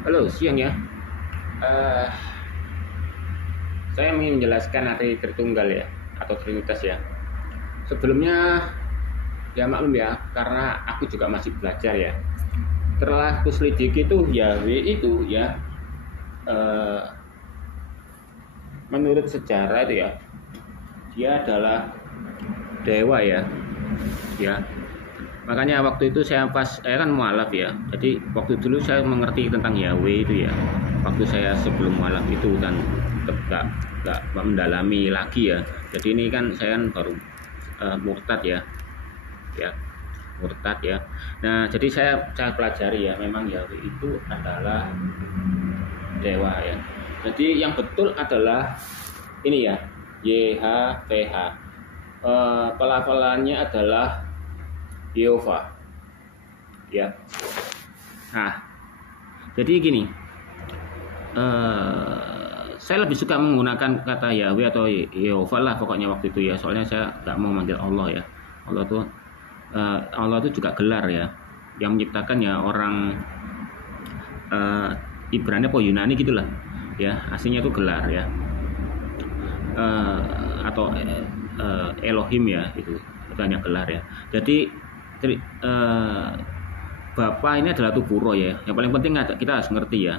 Halo, siang ya. Eh, saya ingin menjelaskan arti Tritunggal ya, atau Trinitas ya. Sebelumnya, ya maklum ya, karena aku juga masih belajar ya. Setelah kuselidiki itu Yahweh itu ya, eh, menurut sejarah itu ya, dia adalah dewa ya, ya. Makanya waktu itu saya kan mualaf ya. Jadi waktu dulu saya mengerti tentang Yahweh itu ya. Waktu saya sebelum mualaf itu kan nggak nggak mendalami lagi ya. Jadi ini kan saya kan baru murtad ya, ya murtad ya. Nah jadi saya pelajari ya. Memang Yahweh itu adalah dewa ya. Jadi yang betul adalah ini ya, YHWH. Pelafalannya adalah Yehova ya. Nah jadi gini, saya lebih suka menggunakan kata Yahweh atau Yehova lah pokoknya waktu itu ya, soalnya saya nggak mau manggil Allah ya. Allah itu juga gelar ya, yang menciptakan ya orang Ibrani atau Yunani gitulah ya, aslinya itu gelar ya, atau Elohim ya, itu hanya gelar ya. Jadi Bapa ini adalah tubuh roh ya. Yang paling penting kita harus ngerti ya.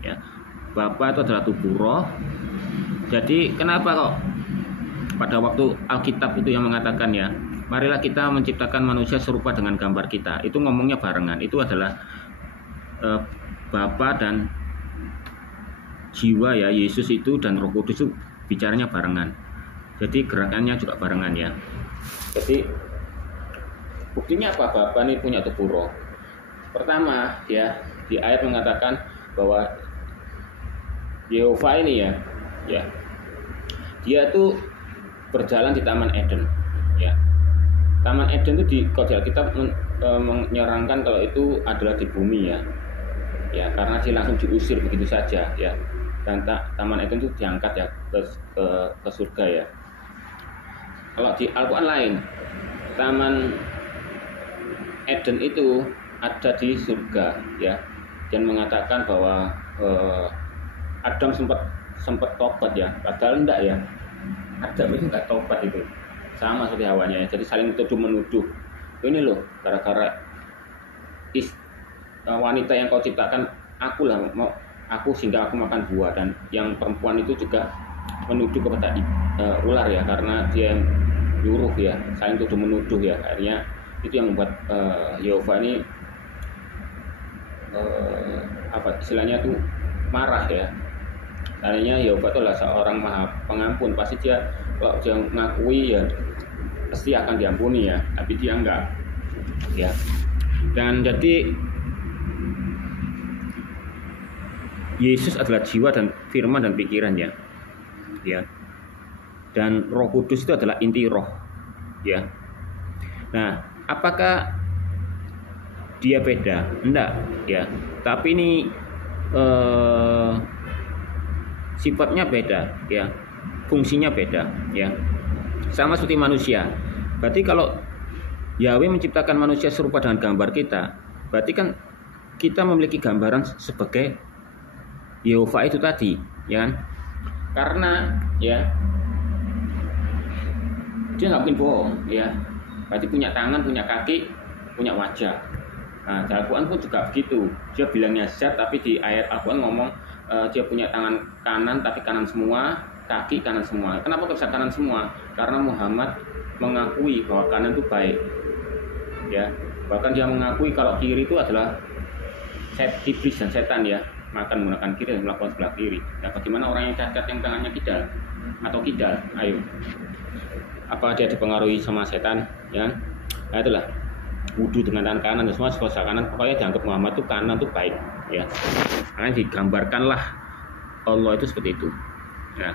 Ya. Bapa itu adalah tubuh roh. Jadi kenapa kok pada waktu Alkitab itu yang mengatakan ya, marilah kita menciptakan manusia serupa dengan gambar kita. Itu ngomongnya barengan. Itu adalah Bapa dan jiwa ya, Yesus itu dan Roh Kudus itu bicaranya barengan. Jadi gerakannya juga barengan ya. Jadi buktinya apa? Bapa ini punya tubuh roh. Pertama ya, di ayat mengatakan bahwa Yehova ini ya, dia tuh berjalan di Taman Eden ya. Taman Eden itu kalau di Alkitab menyerangkan kalau itu adalah di bumi ya. Ya, karena dia langsung diusir begitu saja ya. Dan Taman Eden itu diangkat ya ke surga ya. Kalau di Al-Quran lain, Taman Eden itu ada di surga ya, dan mengatakan bahwa Adam sempat tobat ya, padahal enggak ya. Adam itu enggak tobat itu, sama seperti Hawanya ya. Jadi saling tuduh menuduh. Ini loh, gara-gara wanita yang kau ciptakan, aku lah mau aku sehingga aku makan buah. Dan yang perempuan itu juga menuduh kepada ular ya, karena dia yang nyuruh ya, saling tuduh menuduh ya. Akhirnya itu yang membuat Yehova ini istilahnya tuh marah ya. Tadinya Yehova itu adalah seorang maha pengampun, pasti dia kalau dia ngakui ya pasti akan diampuni ya, tapi dia enggak ya. Dan jadi Yesus adalah jiwa dan firman dan pikiran ya, dan Roh Kudus itu adalah inti roh ya. Nah, apakah dia beda? Enggak ya. Tapi ini sifatnya beda ya. Fungsinya beda ya. Sama seperti manusia. Berarti kalau Yahweh menciptakan manusia serupa dengan gambar kita, berarti kan kita memiliki gambaran sebagai Yehova itu tadi, ya kan? Karena ya dia nggak mungkin bohong ya. Berarti punya tangan, punya kaki, punya wajah. Nah, di Al-Quran pun juga begitu. Dia bilangnya zat, tapi di ayat Al-Quran ngomong dia punya tangan kanan, tapi kanan semua, kaki kanan semua. Kenapa bisa kanan semua? Karena Muhammad mengakui bahwa kanan itu baik. Ya, bahkan dia mengakui kalau kiri itu adalah iblis dan setan ya. Makan menggunakan kiri dan melakukan sebelah kiri. Nah, bagaimana orang yang cacat yang tangannya kidal atau kidal? Ayo. Apa dia dipengaruhi sama setan ya? Nah, itulah wudhu dengan tangan kanan dan semua sekolah kanan, pokoknya dianggap Muhammad itu kanan itu baik ya. Makanya digambarkanlah Allah itu seperti itu ya.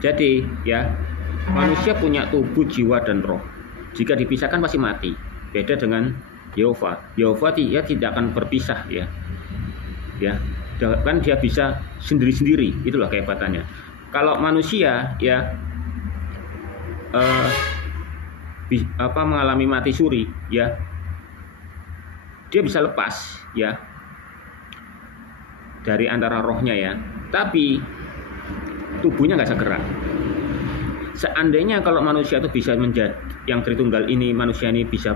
Jadi ya, manusia punya tubuh, jiwa dan roh. Jika dipisahkan pasti mati. Beda dengan Yehova. Yehova dia tidak akan berpisah ya. Ya, kan dia bisa sendiri-sendiri, itulah kehebatannya. Kalau manusia ya mengalami mati suri ya, dia bisa lepas ya. dari antara rohnya ya, tapi tubuhnya nggak bisa gerak. Seandainya kalau manusia itu bisa menjadi yang Tritunggal ini, manusia ini bisa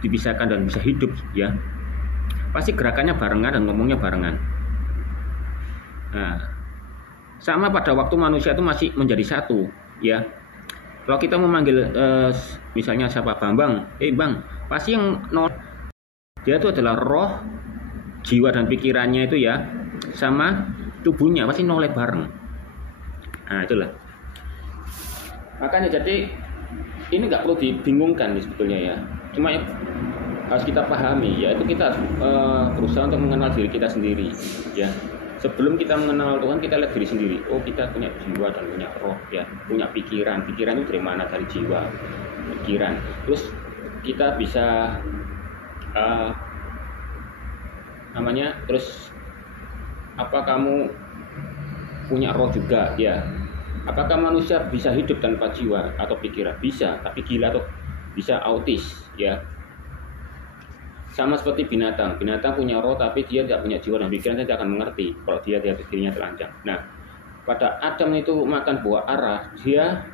dipisahkan dan bisa hidup ya, pasti gerakannya barengan dan ngomongnya barengan. Nah, sama pada waktu manusia itu masih menjadi satu ya. Kalau kita memanggil misalnya siapa Bambang, Bang, pasti yang nol dia itu adalah roh, jiwa dan pikirannya itu ya, sama tubuhnya pasti noleh bareng. Nah itulah. Makanya jadi ini nggak perlu dibingungkan sebetulnya ya. Cuma harus kita pahami, yaitu kita berusaha untuk mengenal diri kita sendiri ya. Sebelum kita mengenal Tuhan, kita lihat diri sendiri. Oh, kita punya jiwa dan punya roh ya, punya pikiran. Pikiran itu dari mana? Dari jiwa, pikiran. Terus kita bisa terus apa kamu punya roh juga ya? Apakah manusia bisa hidup tanpa jiwa atau pikiran? Bisa, tapi gila atau bisa autis ya. Sama seperti binatang punya roh tapi dia tidak punya jiwa dan pikiran, dia tidak akan mengerti kalau dia dirinya telanjang. Nah, pada Adam itu makan buah ara, dia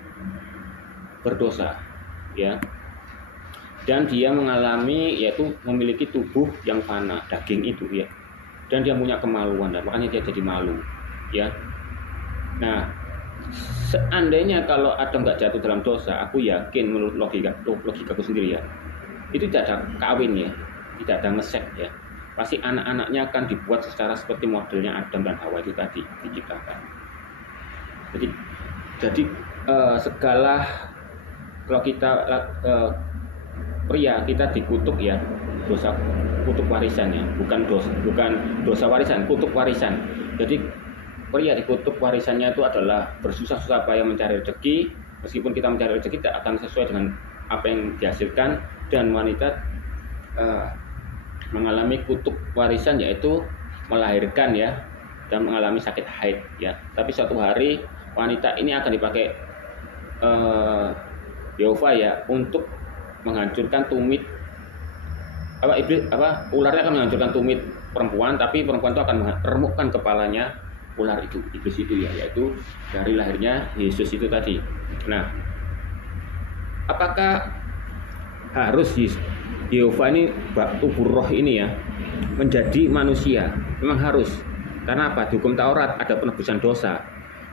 berdosa ya, dan dia mengalami yaitu memiliki tubuh yang fana, daging itu ya, dan dia punya kemaluan dan makanya dia jadi malu ya. Nah, seandainya kalau Adam nggak jatuh dalam dosa, aku yakin menurut logikaku sendiri ya, itu tidak ada kawin ya, tidak ada ngesek ya, pasti anak-anaknya akan dibuat secara seperti modelnya Adam dan Hawa itu tadi diciptakan. Jadi segala kalau kita pria kita dikutuk ya, dosa kutuk warisan ya, bukan dosa warisan, kutuk warisan. Jadi pria dikutuk warisannya itu adalah bersusah-susah payah mencari rezeki, meskipun kita mencari rezeki tidak akan sesuai dengan apa yang dihasilkan, dan wanita mengalami kutuk warisan yaitu melahirkan ya, dan mengalami sakit haid ya. Tapi suatu hari wanita ini akan dipakai Yehova ya untuk menghancurkan tumit ularnya akan menghancurkan tumit perempuan, tapi perempuan itu akan meremukkan kepalanya ular itu, iblis itu ya, yaitu dari lahirnya Yesus itu tadi. Nah, apakah harus Yehova ini tubuh roh ini ya menjadi manusia? Memang harus. Karena apa? Di hukum Taurat ada penebusan dosa.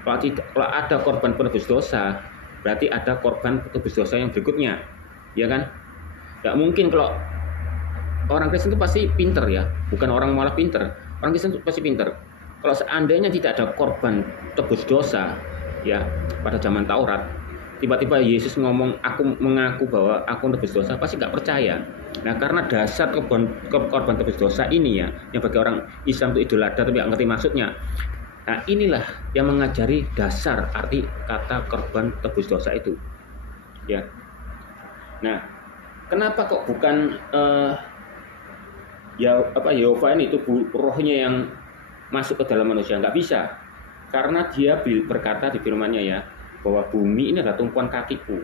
Kalau ada korban penebus dosa, berarti ada korban penebus dosa yang berikutnya, ya kan? Tidak mungkin. Kalau orang Kristen itu pasti pinter ya, bukan orang malah pinter. Orang Kristen itu pasti pinter. Kalau seandainya tidak ada korban tebus dosa ya pada zaman Taurat, tiba-tiba Yesus ngomong aku mengaku bahwa aku tebus dosa, pasti nggak percaya. Nah, karena dasar korban tebus dosa ini ya, yang bagi orang Islam itu idul adha tapi nggak ngerti maksudnya. Nah, inilah yang mengajari dasar arti kata korban tebus dosa itu ya. Nah, kenapa kok bukan Yehova ini tubuh rohnya yang masuk ke dalam manusia? Nggak bisa, karena dia berkata di firman-Nya ya, bahwa bumi ini adalah tumpuan kakiku.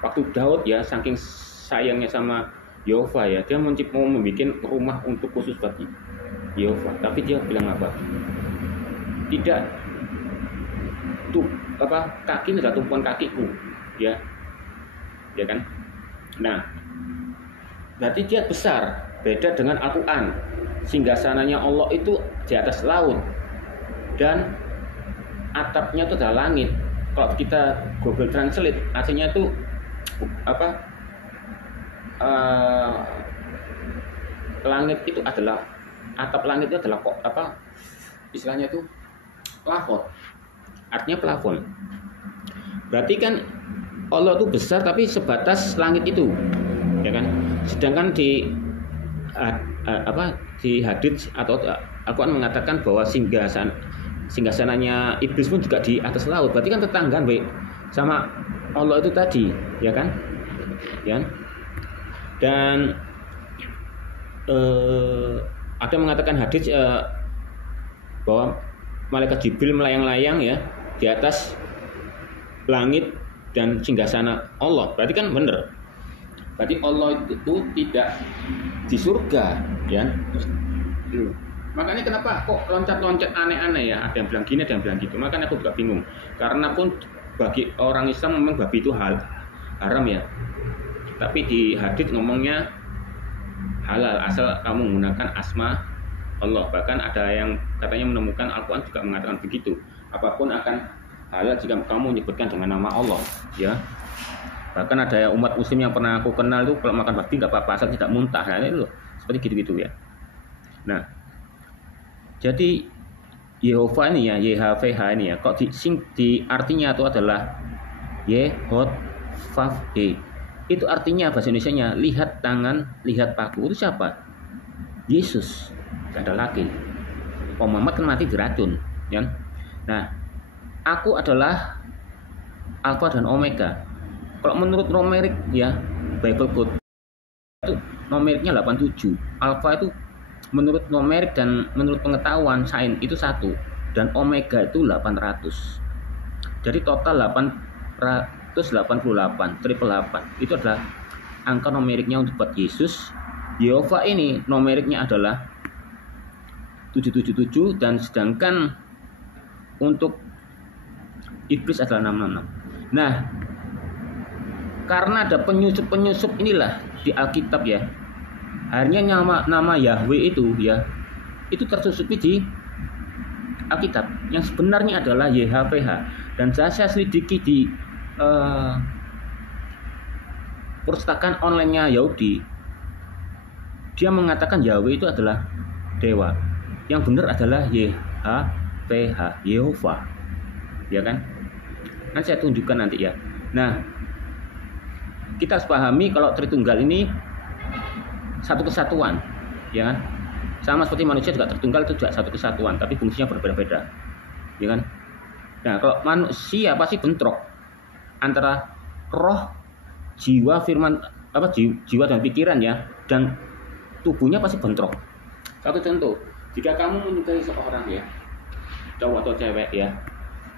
Waktu Daud ya, saking sayangnya sama Yehova ya, dia mau membuat rumah untuk khusus bagi Yehova, tapi dia bilang apa? Tidak, kaki ini adalah tumpuan kakiku ya, ya kan? Nah, berarti dia besar, beda dengan Al-Quran. Singgasananya Allah itu di atas laut dan atapnya itu adalah langit. Kalau kita Google Translate, artinya itu langit itu adalah, atap langit itu adalah istilahnya itu plafon. Artinya plafon. Berarti kan Allah itu besar tapi sebatas langit itu, ya kan? Sedangkan di hadits atau Al-Quran mengatakan bahwa singgasananya iblis pun juga di atas laut. Berarti kan tetanggaan sama Allah itu tadi, ya kan? Ya. Dan ada mengatakan hadits bahwa malaikat Jibril melayang-layang ya di atas langit dan singgasana Allah. Berarti kan benar. Berarti Allah itu tidak di surga, ya. Makanya kenapa kok loncat-loncat aneh-aneh ya? Ada yang bilang gini, ada yang bilang gitu. Makanya aku juga bingung. Karena pun bagi orang Islam memang babi itu haram ya. Tapi di hadits ngomongnya halal asal kamu menggunakan asma Allah. Bahkan ada yang katanya menemukan Al-Quran juga mengatakan begitu. Apapun akan halal jika kamu menyebutkan dengan nama Allah, ya. Bahkan ada umat Muslim yang pernah aku kenal itu kalau makan babi nggak apa-apa asal tidak muntah. Nah, itu loh, seperti gitu-gitu ya. Nah, jadi Yehova ini ya, YHVH ini ya, kok di artinya itu adalah Yehod-Vav-He. Itu artinya bahasa Indonesianya lihat tangan, lihat paku. Itu siapa? Yesus. Gak ada lagi. Muhammad kan mati diracun, ya. Nah, aku adalah Alfa dan Omega. Kalau menurut numerik ya, Bible Code itu numeriknya 87. Alfa itu menurut numerik dan menurut pengetahuan sains itu 1 dan omega itu 800. Jadi total 888, triple 8. Itu adalah angka numeriknya untuk buat Yesus. Yehova ini numeriknya adalah 777 dan sedangkan untuk iblis adalah 666. Nah, karena ada penyusup-penyusup inilah di Alkitab ya. Akhirnya nama Yahweh itu ya, itu tersusupi di Alkitab yang sebenarnya adalah YHVH. Dan saya selidiki di perpustakaan online-nya Yahudi, dia mengatakan Yahweh itu adalah dewa. Yang benar adalah YHVH, Yehova, ya kan? Nanti saya tunjukkan nanti ya. Nah, kita harus pahami kalau Tritunggal ini satu kesatuan, ya kan? Sama seperti manusia juga Tritunggal itu juga satu kesatuan, tapi fungsinya berbeda-beda, ya kan? Nah, kalau manusia pasti bentrok antara roh, jiwa, firman, jiwa dan pikiran ya, dan tubuhnya pasti bentrok. Satu contoh, jika kamu menyukai seorang ya, cowok atau cewek ya,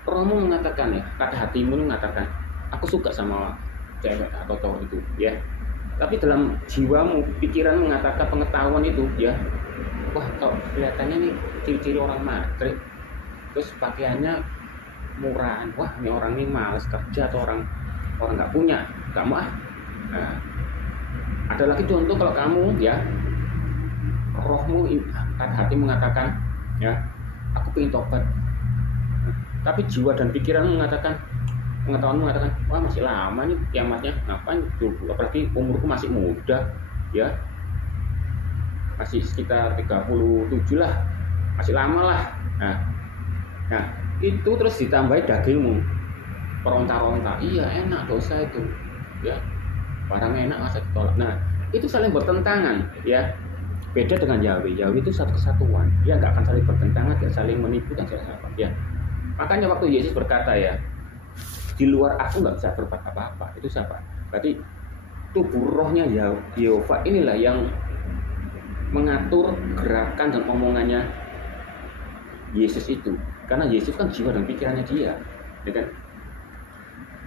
rohmu mengatakan ya, kata hatimu mengatakan, aku suka sama cewek atau cowok itu, ya. Tapi dalam jiwamu, pikiran mengatakan pengetahuan itu, ya, wah, kok kelihatannya nih ciri-ciri orang matrik, terus pakaiannya murahan, wah, ini orang ini malas kerja atau orang nggak punya, nggak mau ah. Nah, ada lagi contoh kalau kamu, ya, rohmu, hati mengatakan, ya, aku pengen tobat, tapi jiwa dan pikiran mengatakan, pengetahuan mengatakan, wah masih lama nih kiamatnya, ngapain dulu, apalagi umurku masih muda, ya, masih sekitar 37 lah, masih lama lah. Nah itu terus ditambahi dagingmu, peronta-ronta, iya enak dosa itu, ya, barang enak masa ditolak. Nah itu saling bertentangan, ya. Beda dengan Yahweh. Yahweh itu satu kesatuan, dia nggak akan saling bertentangan, nggak saling menipu dan saling apa, ya. Makanya waktu Yesus berkata ya, di luar aku nggak bisa berbuat apa-apa. Itu siapa? Berarti tubuh rohnya Yehova inilah yang mengatur gerakan dan omongannya Yesus itu. Karena Yesus kan jiwa dan pikirannya dia, ya kan?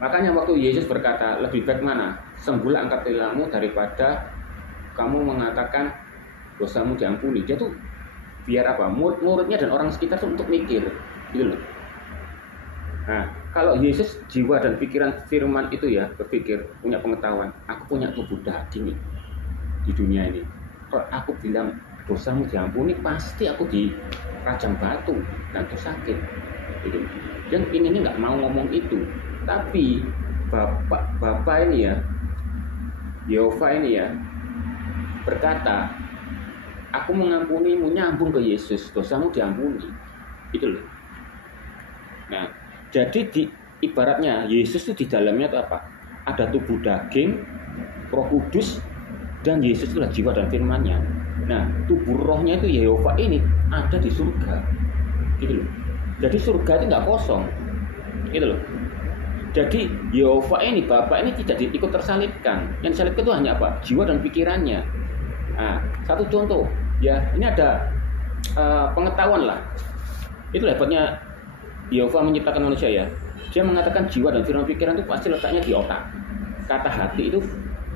Makanya waktu Yesus berkata, lebih baik mana? Sembuhlah angkat tilammu daripada kamu mengatakan dosamu diampuni. Dia tuh biar apa? Murid-muridnya dan orang sekitar tuh untuk mikir, gitu loh. Nah, kalau Yesus jiwa dan pikiran firman itu ya berpikir, punya pengetahuan, aku punya tubuh daging di dunia ini. Kalau aku bilang dosamu diampuni, pasti aku dirajam batu dan itu sakit. Gitu. Dan ini nggak mau ngomong itu, tapi Bapak ini ya, Yehova ini ya berkata, aku mengampunimu, nyambung ke Yesus, dosamu diampuni, itu loh. Nah, jadi ibaratnya Yesus itu di dalamnya itu apa? Ada tubuh daging, Roh Kudus, dan Yesus itulah jiwa dan firman-Nya. Nah, tubuh rohnya itu Yehova ini ada di surga, gitu loh. Jadi surga itu nggak kosong, gitu loh. Jadi Yehova ini, Bapa ini tidak ikut tersalibkan. Yang disalibkan itu hanya apa? Jiwa dan pikirannya. Nah, satu contoh, ya, ini ada pengetahuan lah. Itu hebatnya Yehova menciptakan manusia ya. Dia mengatakan jiwa dan firman pikiran itu pasti letaknya di otak. Kata hati itu,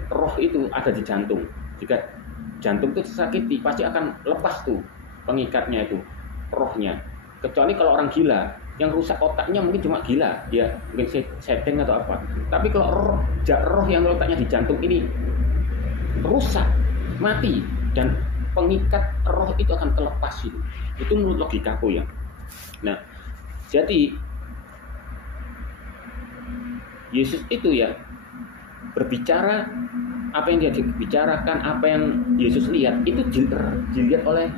roh itu ada di jantung. Jika jantung itu tersakiti, pasti akan lepas tuh pengikatnya itu, rohnya. Kecuali kalau orang gila, yang rusak otaknya mungkin cuma gila, ya mungkin setting atau apa. Tapi kalau roh yang letaknya di jantung ini rusak, mati, dan pengikat roh itu akan terlepas itu. Itu menurut logikaku ya. Nah, jadi Yesus itu ya berbicara, apa yang dia bicarakan, apa yang Yesus lihat itu dilihat oleh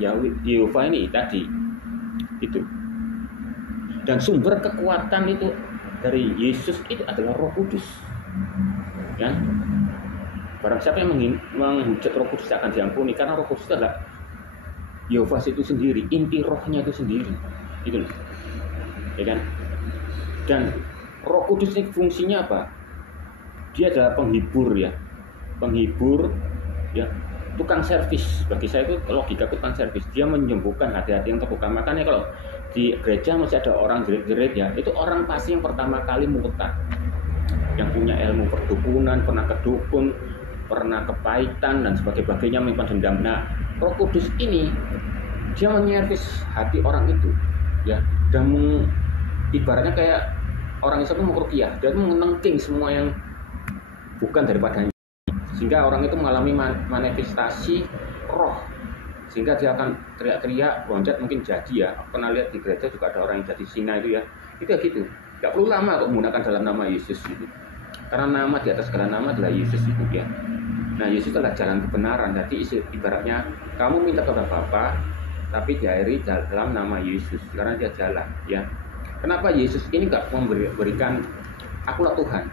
Yehova ini tadi itu. Dan sumber kekuatan itu dari Yesus itu adalah Roh Kudus. Ya. Barang siapa yang menghujat Roh Kudus akan diampuni, karena Roh Kudus itu adalah Yehova itu sendiri, inti rohnya itu sendiri. Itu loh. Ya kan? Dan Roh Kudus ini fungsinya apa? Dia adalah penghibur ya. Penghibur ya, tukang servis. Bagi saya itu logika tukang servis. Dia menyembuhkan hati-hati yang terluka. Makanya kalau di gereja masih ada orang jerit-jerit ya, itu orang pasti yang pertama kali murtad, yang punya ilmu perdukunan, pernah kedukun, pernah kepahitan dan sebagainya, menyimpan dendam. Nah, Roh Kudus ini dia menyervis hati orang itu ya, dan ibaratnya kayak orang Islam itu mengruqyah, dia itu mengenengking semua yang bukan daripadanya, sehingga orang itu mengalami manifestasi roh, sehingga dia akan teriak-teriak, loncat, mungkin jadi ya. Aku pernah lihat di gereja juga ada orang yang jadi singa itu ya. Itu ya gitu. Gak perlu lama untuk menggunakan dalam nama Yesus itu. Karena nama di atas segala nama adalah Yesus itu ya. Nah, Yesus adalah jalan kebenaran. Jadi ibaratnya kamu minta kepada Bapa, tapi diakhiri dalam nama Yesus, karena dia jalan ya. Kenapa Yesus ini gak memberikan akulah Tuhan?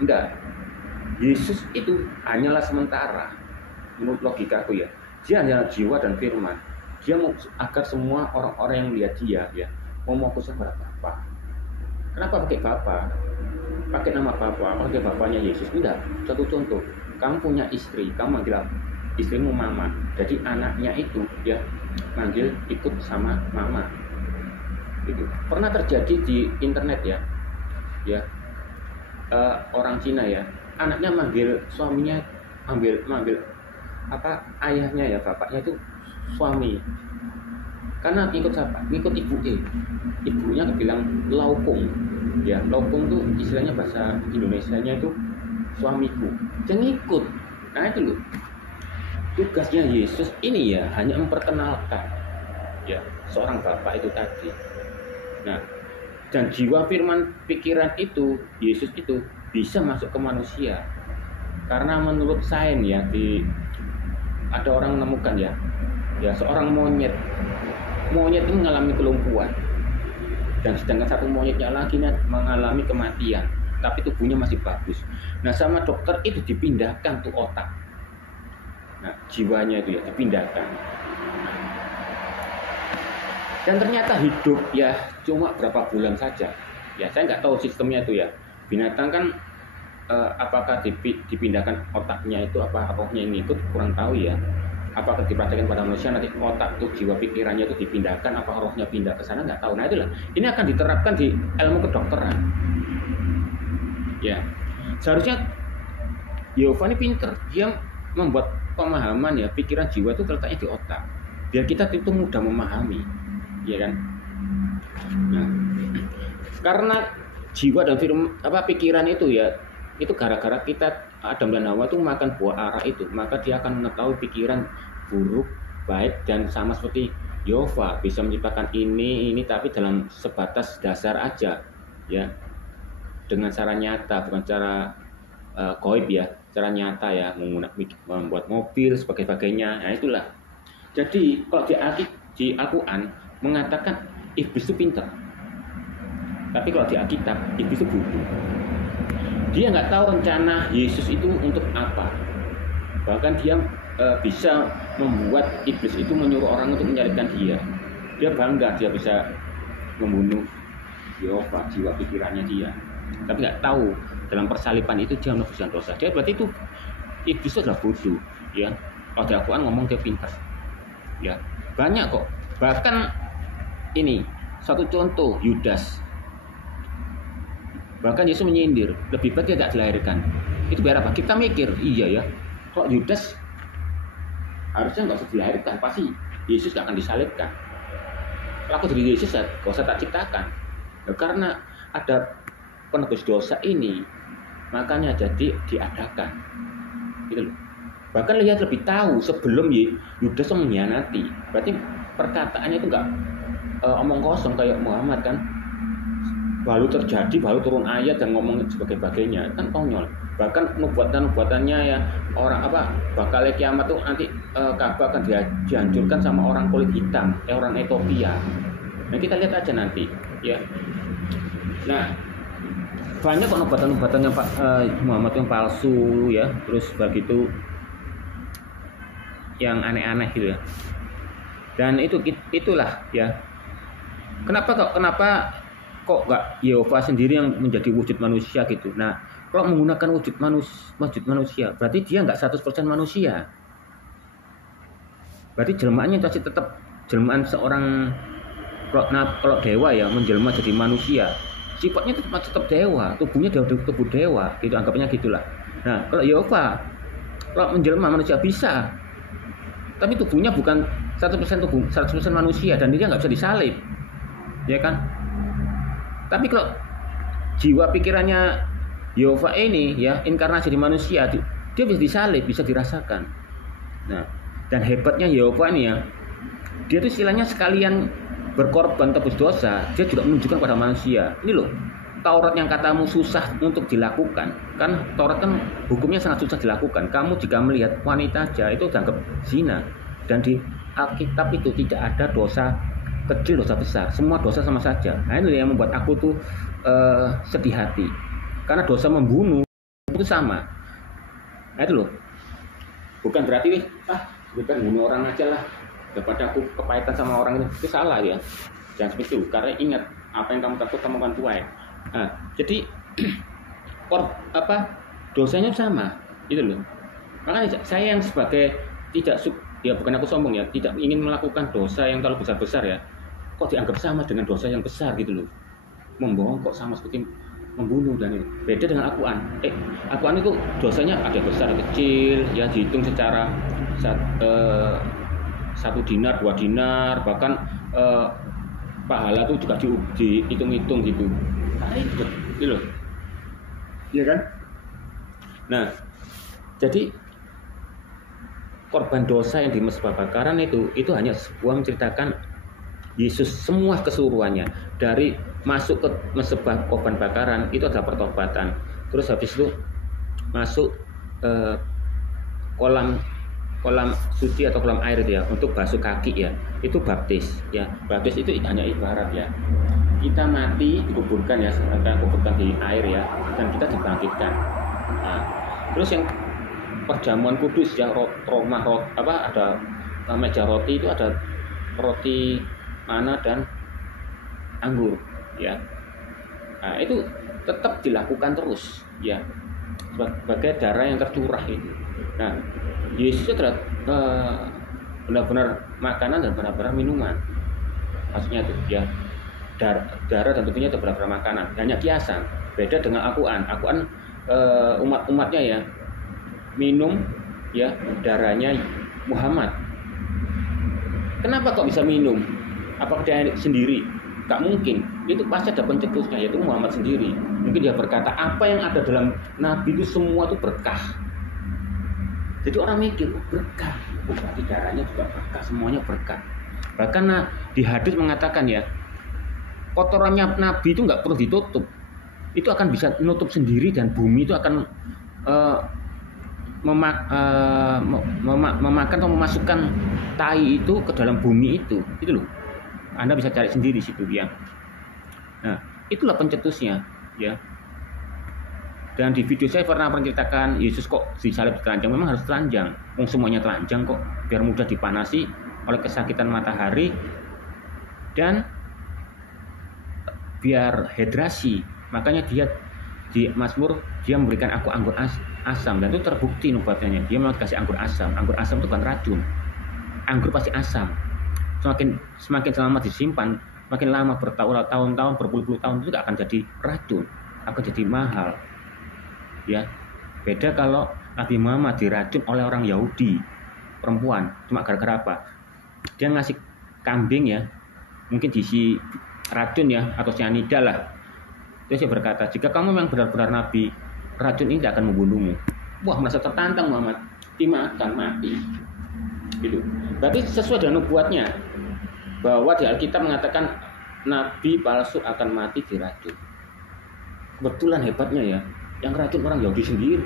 Enggak. Yesus itu hanyalah sementara menurut logikaku ya. Dia hanya jiwa dan firman. Dia mau agar semua orang-orang yang melihat dia ya mau fokus pada Bapa. Kenapa pakai Bapa? Pakai nama Bapa, pakai Bapanya Yesus. Tidak. Satu contoh, kamu punya istri, kamu manggil istrimu Mama. Jadi anaknya itu ya manggil ikut sama Mama. Gitu. Pernah terjadi di internet ya. Ya. Orang Cina ya, anaknya manggil suaminya, manggil apa ayahnya ya, bapaknya itu suami, karena ikut siapa? Ikut ibunya bilang laukung ya. Laukung tuh istilahnya bahasa Indonesianya itu suamiku, dan ikut. Nah itu loh tugasnya Yesus ini ya, hanya memperkenalkan ya seorang bapak itu tadi. Nah, dan jiwa firman pikiran itu Yesus itu bisa masuk ke manusia, karena menurut sains ya, ada orang menemukan ya seorang monyet itu mengalami kelumpuhan, dan sedangkan satu monyetnya lagi mengalami kematian, tapi tubuhnya masih bagus. Nah, sama dokter itu dipindahkan tuh otak, nah jiwanya itu ya dipindahkan, dan ternyata hidup ya cuma berapa bulan saja ya. Saya nggak tahu sistemnya itu ya. Binatang kan apakah dipindahkan otaknya itu, apa rohnya yang ikut, kurang tahu ya. Apakah dipraktekkan pada manusia nanti otak tuh, jiwa pikirannya itu dipindahkan, apa rohnya pindah ke sana, nggak tahu. Nah itulah, ini akan diterapkan di ilmu kedokteran ya. Seharusnya Yehova ini pinter, dia membuat pemahaman ya, pikiran jiwa itu terletaknya di otak, biar kita itu mudah memahami ya kan. Nah, karena jiwa dan pikiran itu ya, itu gara-gara kita Adam dan Hawa itu makan buah ara itu, maka dia akan mengetahui pikiran buruk, baik, dan sama seperti Yehova bisa menciptakan ini tapi dalam sebatas dasar aja ya, dengan cara nyata, bukan cara goib ya, cara nyata ya, membuat mobil sebagainya. Nah itulah. Jadi kalau di Al-Quran mengatakan iblis itu pintar, tapi kalau di Alkitab iblis itu bodoh. Dia nggak tahu rencana Yesus itu untuk apa. Bahkan dia bisa membuat iblis itu menyuruh orang untuk menyalibkan dia. Dia bangga dia bisa membunuh Yehova, jiwa pikirannya dia. Tapi nggak tahu dalam persalipan itu dia menebuskan dosa. Dia berarti itu iblis itu adalah bodoh. Ya, kalau di Al-Quran ngomong dia pintar. Ya, banyak kok. Bahkan ini satu contoh, Yudas. Bahkan Yesus menyindir, lebih baik dia tidak dilahirkan. Itu biar apa? Kita mikir, iya ya, kok Yudas harusnya nggak usah dilahirkan, pasti Yesus gak akan disalibkan. Kalau aku jadi Yesus, gak usah tak ciptakan. Nah, karena ada penebus dosa ini, makanya jadi diadakan. Gitu loh. Bahkan lihat lebih tahu sebelum Yudas mengkhianati. Berarti perkataannya itu nggak omong kosong kayak Muhammad kan. Baru terjadi, baru turun ayat dan ngomong sebagainya kan konyol. Bahkan nubuatannya ya orang bakal kiamat tuh nanti Ka'bah akan dihancurkan sama orang kulit hitam, orang Ethiopia. Nah kita lihat aja nanti ya. Nah banyak kok nubuatannya Pak Muhammad yang palsu ya, terus begitu yang aneh-aneh gitu ya. Dan itulah ya. Kenapa kok nggak Yehova sendiri yang menjadi wujud manusia gitu. Nah, kalau menggunakan wujud manusia, berarti dia nggak 100% manusia. Berarti jelmaannya pasti tetap jelmaan seorang kalau dewa ya menjelma jadi manusia. Sifatnya tetap dewa, tubuhnya tubuh dewa, gitu anggapnya gitulah. Nah, kalau Yehova kalau menjelma manusia bisa, tapi tubuhnya bukan 100% tubuh 100% manusia dan dia nggak bisa disalib, ya kan? Tapi kalau jiwa pikirannya Yehova ini ya inkarnasi di manusia, dia bisa disalib, bisa dirasakan. Nah, dan hebatnya Yehova ini ya, dia itu istilahnya sekalian berkorban tebus dosa, dia juga menunjukkan pada manusia. Ini loh, Taurat yang katamu susah untuk dilakukan, kan Taurat kan hukumnya sangat susah dilakukan. Kamu jika melihat wanita aja itu dianggap zina, dan di Alkitab itu tidak ada dosa kecil, dosa besar, semua dosa sama saja. Nah ini yang membuat aku tuh sedih hati, karena dosa membunuh itu sama. Nah itu loh, bukan berarti bukan bunuh orang aja lah daripada aku kepahitan sama orang itu salah ya. Jangan seperti itu, karena ingat apa yang kamu takut kamu akan tuai. Nah jadi dosanya sama itu loh. Makanya saya yang sebagai ya bukan aku sombong ya, tidak ingin melakukan dosa yang terlalu besar-besar ya, kok dianggap sama dengan dosa yang besar gitu loh. Membohong kok sama seperti membunuh, dan itu beda dengan akuan. Akuan itu dosanya ada besar ada kecil ya, dihitung secara 1 dinar 2 dinar, bahkan pahala itu juga dihitung-hitung gitu. Nah itu gitu loh, iya kan? Nah jadi korban dosa yang di Mezbah bakaran itu hanya sebuah menceritakan Yesus semua keseluruhannya, dari masuk ke Mezbah korban bakaran itu adalah pertobatan, terus habis itu masuk kolam suci atau kolam air ya untuk basuh kaki ya, itu baptis ya. Baptis itu hanya ibarat ya, kita mati dikuburkan ya, kuburkan di air ya, dan kita dibangkitkan. Nah, terus yang perjamuan kudus ya, ada meja roti, itu ada roti mana dan anggur ya. Nah itu tetap dilakukan terus ya, sebagai darah yang tercurah itu. Nah Yesus adalah benar-benar makanan dan benar-benar minuman, maksudnya itu ya, darah dan tentunya itu benar-benar makanan, hanya kiasan. Beda dengan akuan umatnya ya minum ya darahnya Muhammad. Kenapa kok bisa minum? Apakah dia sendiri? Gak mungkin. Itu pasti ada pencetusnya, yaitu Muhammad sendiri. Mungkin dia berkata apa yang ada dalam Nabi itu semua itu berkah. Jadi orang mikir berkah, berarti darahnya juga berkah, semuanya berkah. Bahkan di hadis mengatakan ya, kotorannya Nabi itu nggak perlu ditutup, itu akan bisa menutup sendiri, dan bumi itu akan memakan atau memasukkan tai itu ke dalam bumi itu loh. Anda bisa cari sendiri situ ya. Nah itulah pencetusnya ya. Dan di video saya pernah menceritakan Yesus kok disalib telanjang. Memang harus telanjang, semuanya telanjang kok, biar mudah dipanasi oleh kesakitan matahari dan biar hidrasi. Makanya dia di Mazmur dia memberikan aku anggur asam, dan itu terbukti nubuatannya. Dia memang kasih anggur asam. Anggur asam itu bukan racun. Anggur pasti asam. Semakin lama disimpan, makin lama bertahun-tahun, berpuluh-puluh tahun itu akan jadi racun, akan jadi mahal. Ya, beda kalau Nabi Muhammad diracun oleh orang Yahudi perempuan, cuma gara-gara apa? dia ngasih kambing ya, mungkin diisi racun ya atau cyanida lah. Terus dia berkata, jika kamu memang benar-benar nabi, racun ini tidak akan membunuhmu. Wah, merasa tertantang Muhammad, dimakan mati. Gitu. Berarti sesuai dengan nubuatnya bahwa di Alkitab mengatakan nabi palsu akan mati diracun. Kebetulan hebatnya ya, yang racun orang Yahudi sendiri.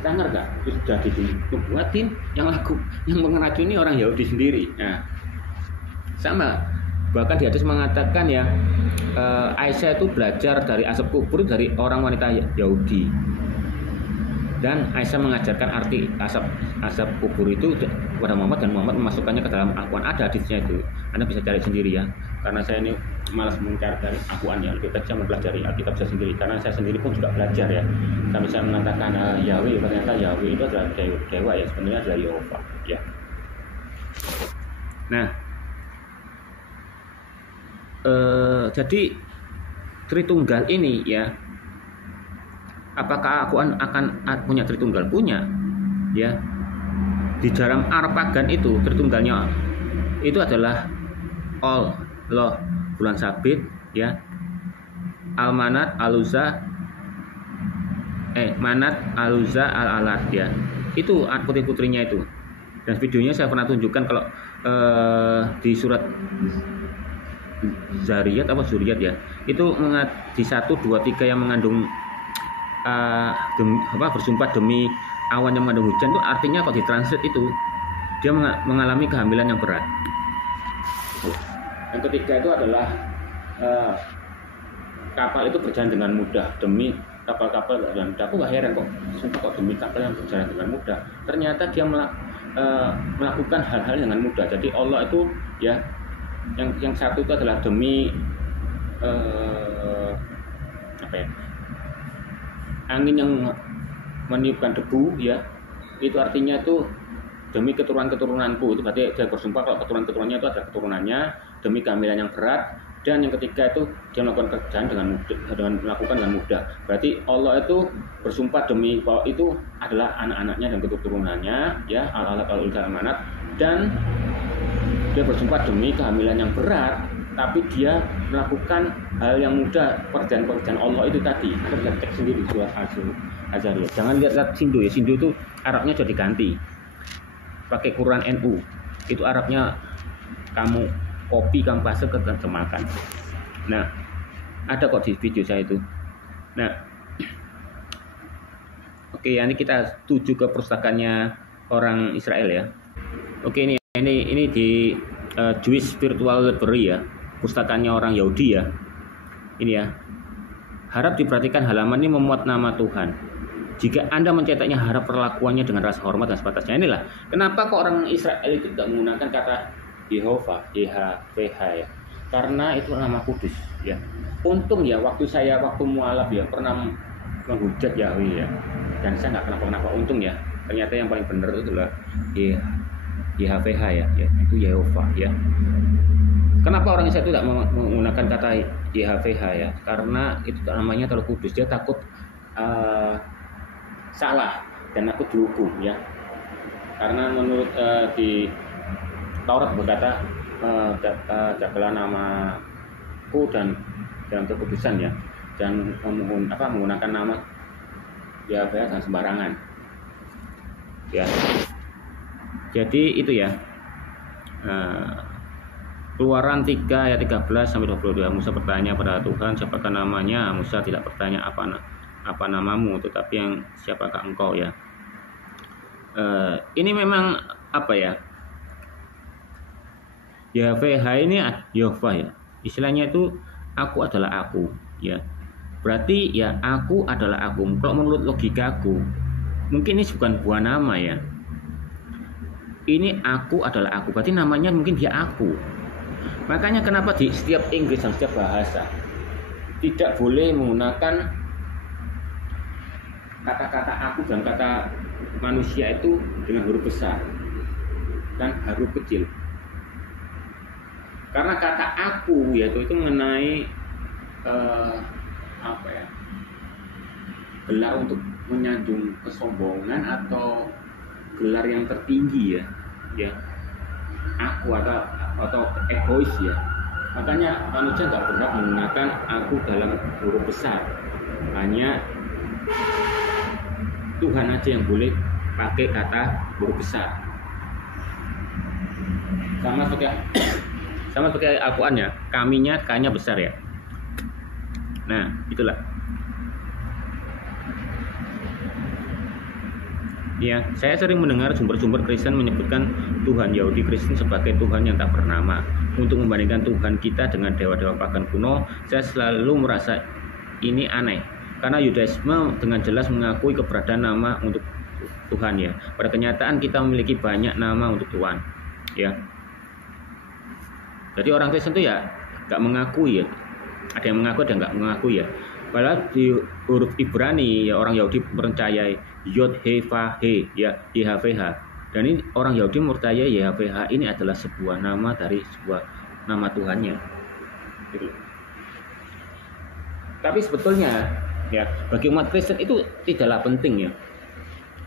Dengar gak? Sudah dinubuatin yang mengeracuni orang Yahudi sendiri. Nah, sama. Bahkan di hadis mengatakan ya, Aisyah itu belajar dari asap kubur dari orang wanita Yahudi. Dan Aisyah mengajarkan arti asap kubur itu kepada Muhammad, dan Muhammad memasukkannya ke dalam Al-Quran. Ada hadisnya itu. Anda bisa cari sendiri ya. Karena saya ini malas mencari dari Al-Quran ya. Kita bisa mempelajari Alkitab saya sendiri. Karena saya sendiri pun juga belajar ya. Sampai saya mengatakan Yahweh, ternyata Yahweh itu adalah dewa ya. Sebenarnya adalah Yehova ya. Nah, jadi Tritunggal ini ya, apakah Al-Quran akan punya Tritunggal? Punya ya. Di dalam Arpagan itu Tritunggalnya itu adalah Allah, bulan sabit ya, Al-Manat, Al-Uzza, Manat, Al-Uzza, Al-Alat ya. Itu putri-putrinya itu. Dan videonya saya pernah tunjukkan kalau di surat Zariyat apa Zuriyat ya. Itu di 1, 2, 3 yang mengandung bersumpah demi awan yang mengandung hujan, itu artinya kalau ditranslate itu dia mengalami kehamilan yang berat. Yang ketiga itu adalah kapal itu berjalan dengan mudah demi kapal-kapal dan aku gak heran kok, sumpah kok demi kapal yang berjalan dengan mudah. Ternyata dia melakukan hal-hal dengan mudah. Jadi Allah itu ya, yang satu itu adalah demi angin yang meniupkan debu ya, itu artinya itu demi keturunan-keturunanku. Itu berarti dia bersumpah kalau keturunan-keturunannya itu ada keturunannya, demi kehamilan yang berat. Dan yang ketiga itu dia melakukan kerjaan dengan melakukan dengan mudah. Berarti Allah itu bersumpah demi bahwa itu adalah anak-anaknya dan keturunannya ya, Al-Alat, Al-Uzza, Al-Manat. Dan dia bersumpah demi kehamilan yang berat, tapi dia melakukan hal yang mudah, pekerjaan-pekerjaan Allah itu tadi. Kita cek sendiri surat Al-Zariyat. Jangan lihat Sindu ya, Sindu itu Arabnya sudah diganti pakai Quran NU. Itu Arabnya kamu kopi, kamu pasang, terjemahkan. Nah, ada kok di video saya itu. Nah, oke, ini kita tuju ke perpustakaannya orang Israel ya. Oke, ini di Jewish Virtual Library ya, pustakannya orang Yahudi ya. Ini ya. Harap diperhatikan, halaman ini memuat nama Tuhan. Jika Anda mencetaknya, harap perlakuannya dengan rasa hormat dan sebatasnya. Inilah kenapa kok orang Israel itu tidak menggunakan kata Yehova, YHWH ya. Karena itu nama kudus ya. Untung ya waktu mualaf ya pernah menghujat Yahweh ya. Dan saya nggak kenapa-kenapa, untung ya. Ternyata yang paling benar itu adalah YHWH ya, itu Yehova ya. Kenapa orang Israel itu tidak menggunakan kata YHWH ya? Karena itu namanya terlalu kudus. Dia takut salah dan takut dihukum ya. Karena menurut di Taurat berkata jagalah namaku dan dalam kekudusan ya, dan menggunakan nama Yahweh dan sembarangan ya. Jadi itu ya. Keluaran 3 ayat 13 sampai 22. Musa bertanya pada Tuhan, siapakah namanya? Musa tidak bertanya apa namamu, tetapi yang siapakah engkau ya. Ini memang apa ya? YHWH ini Yehova ya. Istilahnya itu aku adalah aku ya. Berarti ya aku adalah aku. Kalau menurut logikaku, mungkin ini bukan buah nama ya. Ini aku adalah aku. Berarti namanya mungkin dia aku. Makanya kenapa di setiap Inggris dan setiap bahasa tidak boleh menggunakan kata-kata aku dan kata manusia itu dengan huruf besar dan huruf kecil. Karena kata aku yaitu itu mengenai gelar untuk menyanjung kesombongan atau gelar yang tertinggi ya. aku atau egois ya. Makanya manusia nggak berhak menggunakan aku dalam huruf besar. Hanya Tuhan aja yang boleh pakai kata huruf besar. Sama seperti Al-Quran ya, kaminya K-nya besar ya. Nah, itulah. Ya, saya sering mendengar sumber-sumber Kristen menyebutkan Tuhan Yahudi Kristen sebagai Tuhan yang tak bernama. Untuk membandingkan Tuhan kita dengan dewa-dewa pagan kuno, saya selalu merasa ini aneh. Karena Yudaisme dengan jelas mengakui keberadaan nama untuk Tuhan ya. Pada kenyataan kita memiliki banyak nama untuk Tuhan. Ya. Jadi orang Kristen itu ya nggak mengakui ya. Ada yang mengaku, ada yang nggak mengaku ya. Padahal di huruf Ibrani ya orang Yahudi percaya Yod He Vav He ya YHVH. Dan ini orang Yahudi percaya YHVH ini adalah sebuah nama dari sebuah nama Tuhannya. Gitu. Tapi sebetulnya ya bagi umat Kristen itu tidaklah penting ya.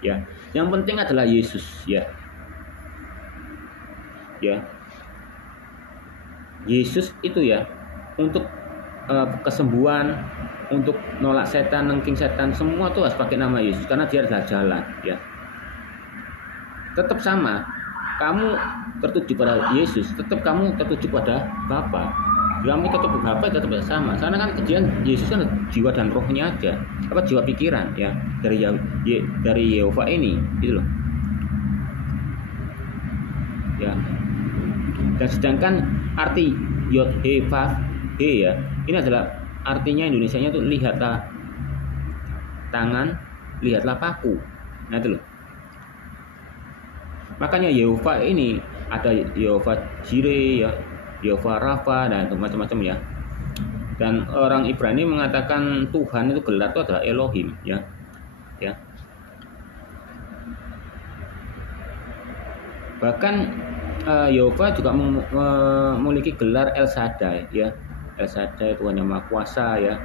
Ya, yang penting adalah Yesus ya. Ya. Yesus itu ya untuk kesembuhan, untuk nolak setan, nengking setan, semua tuh harus pakai nama Yesus karena dia adalah jalan ya. Tetap sama, kamu tertuju pada Yesus, tetap kamu tertuju pada Bapa. Kamu tetap Bapa tetap sama. Karena kan kejadian Yesus kan jiwa dan rohnya aja, apa jiwa pikiran ya dari Yehova ini, gitu loh. Ya. Dan sedangkan arti Yod He Vav He ya, ini adalah artinya Indonesianya itu lihatlah tangan, lihatlah paku. Nah itu loh. Makanya Yehova ini ada Yehova Jireh ya, Yehova Rafa dan macam-macam ya. Dan orang Ibrani mengatakan Tuhan itu gelar itu adalah Elohim ya. Ya. Bahkan Yehova juga memiliki gelar El Shaddai ya. El Shaddai Tuhan yang Maha Kuasa ya.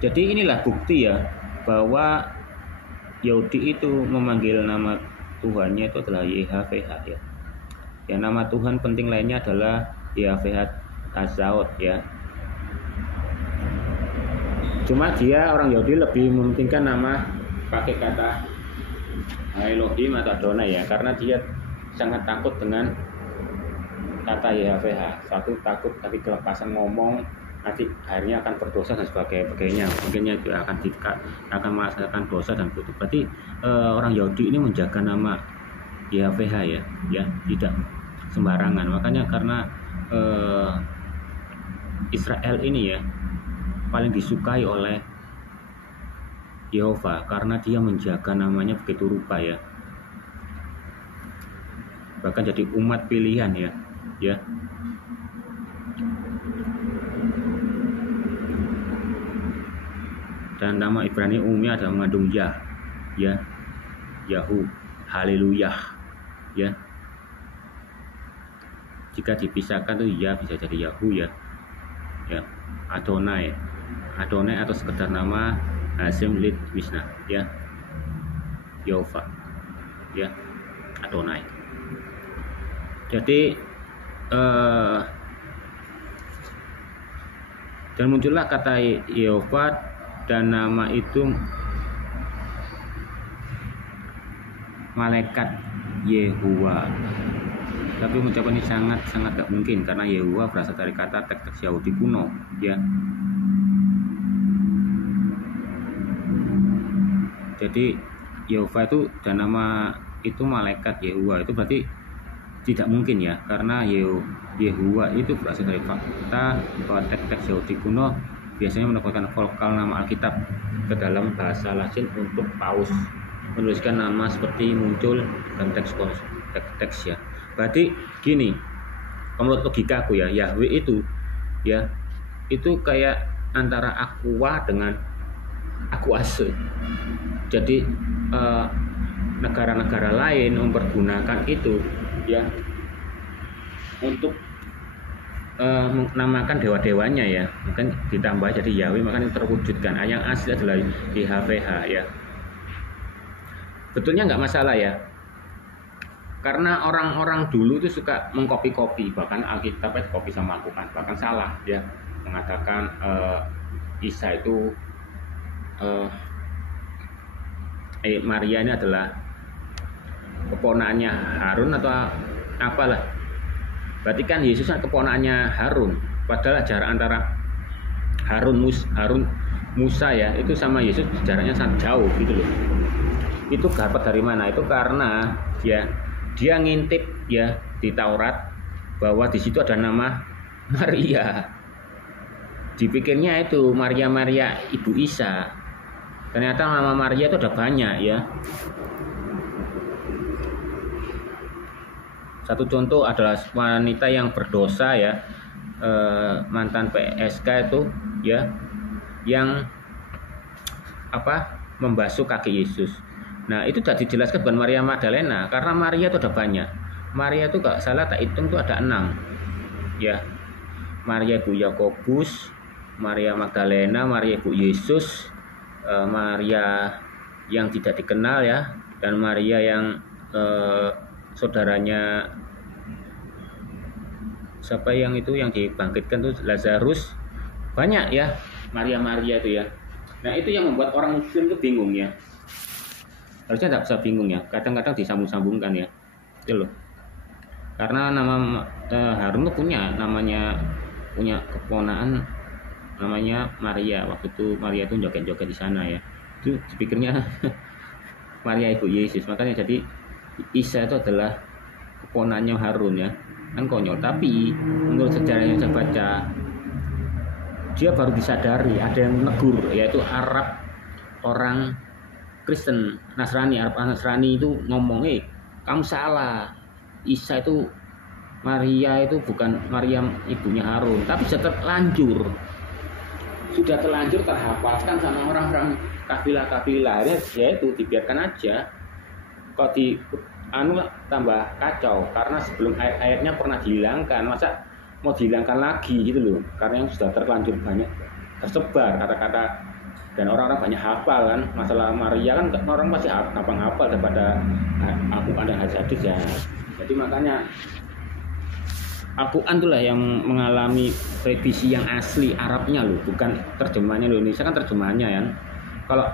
Jadi inilah bukti ya bahwa Yahudi itu memanggil nama Tuhannya itu adalah YHVH ya. Ya nama Tuhan penting lainnya adalah YHVH Tazaot ya. Cuma dia orang Yahudi lebih mementingkan nama pakai kata Elohim atau Adonai ya, karena dia sangat takut dengan kata YHVH. Satu takut tapi kelepasan ngomong nanti akhirnya akan berdosa dan sebagainya. Mungkinnya itu akan merasakan dosa dan kutuk. Berarti orang Yahudi ini menjaga nama YHVH ya, tidak sembarangan. Makanya karena Israel ini ya paling disukai oleh Yehova karena dia menjaga namanya begitu rupa ya. Bahkan jadi umat pilihan ya. Dan nama Ibrani umumnya adalah mengandung Yah ya. Yahu, haleluya ya. Jika dipisahkan tuh ya bisa jadi Yahu ya. Ya, Adonai atau sekedar nama Hashem Lid Wisna ya, Yehova ya, Adonai. Jadi dan muncullah kata Yehova dan nama itu malaikat Yehuwa. Tapi ucapan ini sangat gak mungkin karena Yehuwa berasal dari kata teks Yahudi kuno ya. Jadi Yehova itu dan nama itu malaikat Yehuwa itu berarti tidak mungkin ya, karena Yehuwa itu berasal dari fakta bahwa teks Yahudi kuno biasanya menempatkan vokal nama Alkitab ke dalam bahasa Latin untuk paus menuliskan nama seperti muncul dalam teks ya. Berarti gini, menurut logikaku ya, Yahweh itu ya itu kayak antara aqua dengan aquase. Jadi negara-negara lain mempergunakan itu ya untuk menamakan dewa-dewanya ya, mungkin ditambah jadi Yahweh, makanya terwujudkan. Yang asli adalah YHVH ya. Betulnya nggak masalah ya, Karena orang-orang dulu itu suka mengkopi-kopi, bahkan Alkitab itu kopi sama Al-Quran, bahkan salah ya, mengatakan Isa itu Maria ini adalah keponakannya Harun atau apalah. Berarti kan Yesus kan keponakannya Harun, padahal jarak antara Harun Musa ya itu sama Yesus jaraknya sangat jauh gitu loh. Itu dapat dari mana? Itu karena dia ngintip ya di Taurat bahwa di situ ada nama Maria. Dipikirnya itu Maria ibu Isa. Ternyata nama Maria itu ada banyak ya. Satu contoh adalah wanita yang berdosa ya, mantan PSK itu ya, yang membasuh kaki Yesus. Nah itu sudah dijelaskan bukan Maria Magdalena, karena Maria itu ada banyak. Maria itu gak salah tak hitung itu ada 6 ya. Maria ibu Yakobus, Maria Magdalena, Maria ibu Yesus, Maria yang tidak dikenal ya, dan Maria yang saudaranya siapa yang itu yang dibangkitkan tuh Lazarus. Banyak ya Maria itu ya. Nah itu yang membuat orang Muslim itu bingung ya. Harusnya tidak bisa bingung ya, kadang-kadang disambung-sambungkan ya itu loh. Karena nama Harun tuh punya keponakan namanya Maria. Waktu itu Maria itu joget-joget di sana ya, itu dipikirnya Maria ibu Yesus, makanya jadi Isa itu adalah keponakannya Harun ya, kan konyol. Tapi menurut sejarah yang saya baca, dia baru disadari, ada yang menegur, yaitu Arab orang Kristen Arab Nasrani itu ngomong, kamu salah, Isa itu Maria itu bukan Maryam ibunya Harun, tapi sudah terlanjur terhafalkan sama orang-orang kabilah-kabilah ya, itu dibiarkan aja. Kok di tambah kacau, karena sebelum ayat-ayatnya pernah dihilangkan, masa mau dihilangkan lagi gitu loh, karena yang sudah terlanjur banyak tersebar kata-kata dan orang-orang banyak hafal kan. Masalah Maria kan orang pasti gampang hafal daripada Al-Quran dan hadis ya. Jadi makanya Al-Quran itulah yang mengalami revisi yang asli Arabnya loh, bukan terjemahannya loh. Indonesia kan terjemahannya ya. Kalau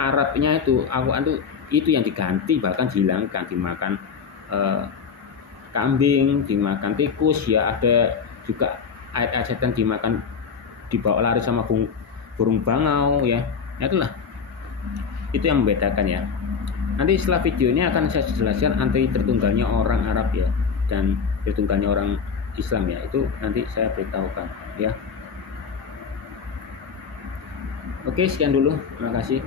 Arabnya itu Al-Quran itu yang diganti, bahkan dihilangkan, dimakan kambing, dimakan tikus ya, ada juga ayat-ayat yang dimakan, dibawa lari sama burung bangau ya. Itulah itu yang membedakan ya. Nanti setelah video ini akan saya jelaskan anti tertunggalnya orang Arab ya dan tertunggalnya orang Islam ya, itu nanti saya beritahukan ya. Oke, sekian dulu, terima kasih.